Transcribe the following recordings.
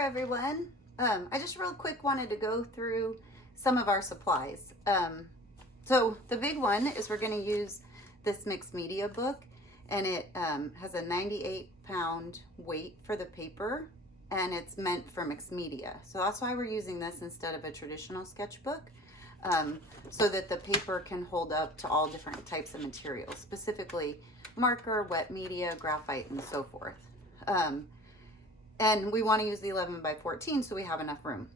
there, everyone. I just real quick wanted to go through some of our supplies. So the big one is we're going to use this mixed media book, and it has a 98-pound weight for the paper, and it's meant for mixed media. So that's why we're using this instead of a traditional sketchbook, so that the paper can hold up to all different types of materials, specifically marker, wet media, graphite, and so forth. And we want to use the 11 by 14 so we have enough room.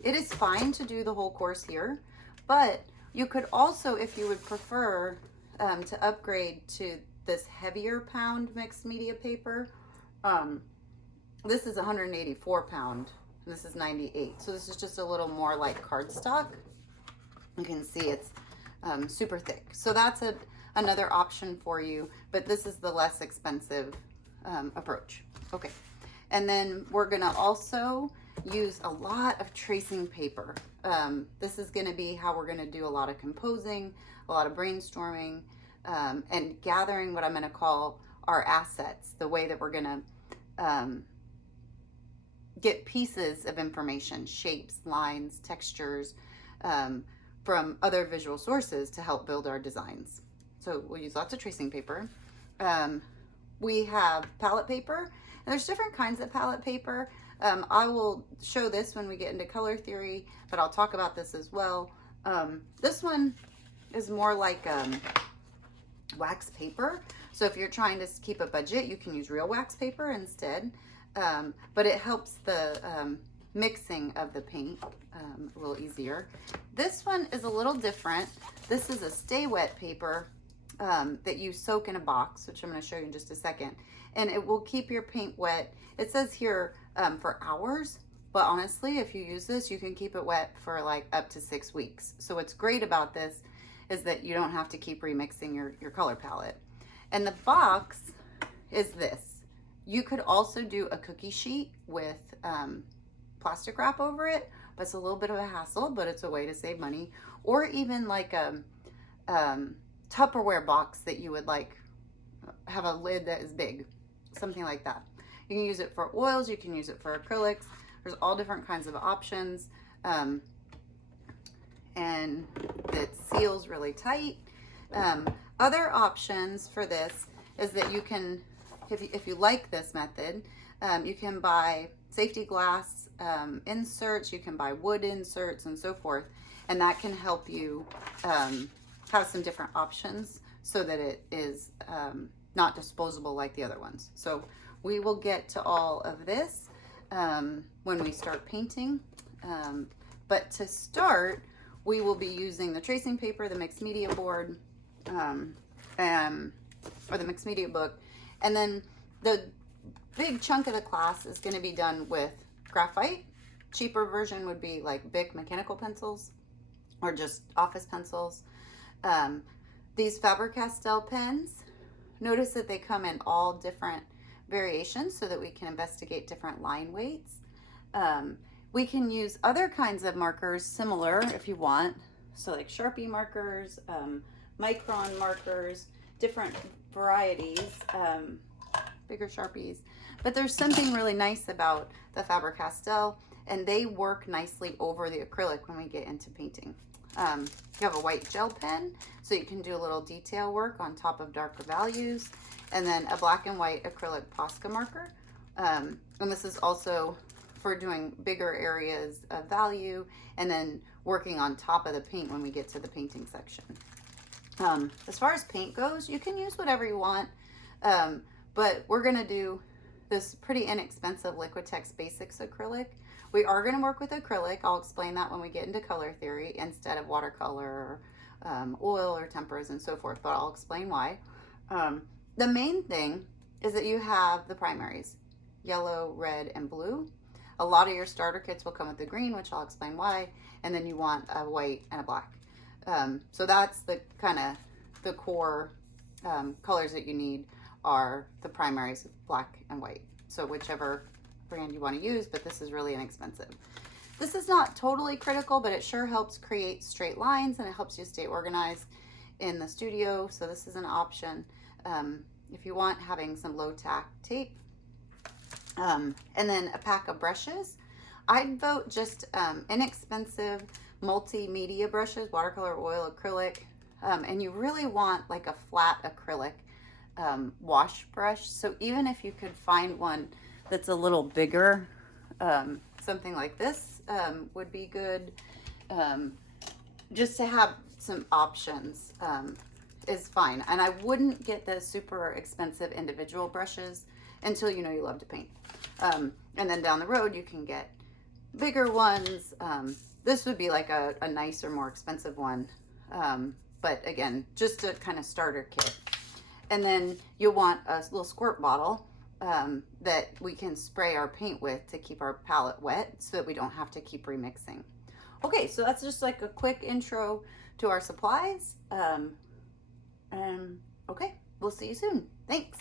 It is fine to do the whole course here, but you could also, if you would prefer, to upgrade to this heavier pound mixed media paper. This is 184 pound, and this is 98. So this is just a little more like cardstock. You can see it's super thick. So that's another option for you, but this is the less expensive approach. Okay. And then we're gonna also use a lot of tracing paper. This is gonna be how we're gonna do a lot of composing, a lot of brainstorming, and gathering what I'm gonna call our assets, the way that we're gonna get pieces of information, shapes, lines, textures, from other visual sources to help build our designs. So we'll use lots of tracing paper. We have palette paper. There's different kinds of palette paper. I will show this when we get into color theory, but I'll talk about this as well. This one is more like wax paper. So if you're trying to keep a budget, you can use real wax paper instead. But it helps the mixing of the paint a little easier. This one is a little different. This is a stay wet paper that you soak in a box, which I'm going to show you in just a second. And it will keep your paint wet. It says here for hours, but honestly, if you use this, you can keep it wet for like up to 6 weeks. So what's great about this is that you don't have to keep remixing your color palette. And the box is this. You could also do a cookie sheet with plastic wrap over it, but it's a little bit of a hassle, but it's a way to save money. Or even like a Tupperware box that you would like have a lid that is big, something like that. You can use it for oils, you can use it for acrylics. There's all different kinds of options, and it seals really tight. Other options for this is that you can, if you like this method, you can buy safety glass inserts, you can buy wood inserts and so forth, and that can help you have some different options so that it is not disposable like the other ones. So we will get to all of this when we start painting. But to start, we will be using the tracing paper, the mixed media board, or the mixed media book. And then the big chunk of the class is going to be done with graphite. Cheaper version would be like Bic mechanical pencils or just office pencils. These Faber-Castell pens, notice that they come in all different variations so that we can investigate different line weights. We can use other kinds of markers similar if you want. So like Sharpie markers, micron markers, different varieties, bigger Sharpies. But there's something really nice about the Faber-Castell, and they work nicely over the acrylic when we get into painting. You have a white gel pen, so you can do a little detail work on top of darker values, and then a black and white acrylic Posca marker. And this is also for doing bigger areas of value, and then working on top of the paint when we get to the painting section. As far as paint goes, you can use whatever you want, but we're gonna do this pretty inexpensive Liquitex Basics acrylic. We are going to work with acrylic. I'll explain that when we get into color theory instead of watercolor, or oil or tempers and so forth, but I'll explain why. The main thing is that you have the primaries, yellow, red, and blue. A lot of your starter kits will come with the green, which I'll explain why, and then you want a white and a black. So that's the kind of the core colors that you need are the primaries, black and white. So whichever brand you want to use, but this is really inexpensive. This is not totally critical, but it sure helps create straight lines, and it helps you stay organized in the studio. So this is an option. If you want having some low tack tape, And then a pack of brushes. I'd vote just inexpensive multimedia brushes, watercolor, oil, acrylic. And you really want like a flat acrylic wash brush. So even if you could find one that's a little bigger, something like this would be good. Just to have some options is fine. And I wouldn't get the super expensive individual brushes until you know you love to paint. And then down the road, you can get bigger ones. This would be like a nicer, more expensive one. But again, just a kind of starter kit. And then you'll want a little squirt bottle that we can spray our paint with to keep our palette wet so that we don't have to keep remixing. Okay, so that's just like a quick intro to our supplies. Okay, we'll see you soon. Thanks.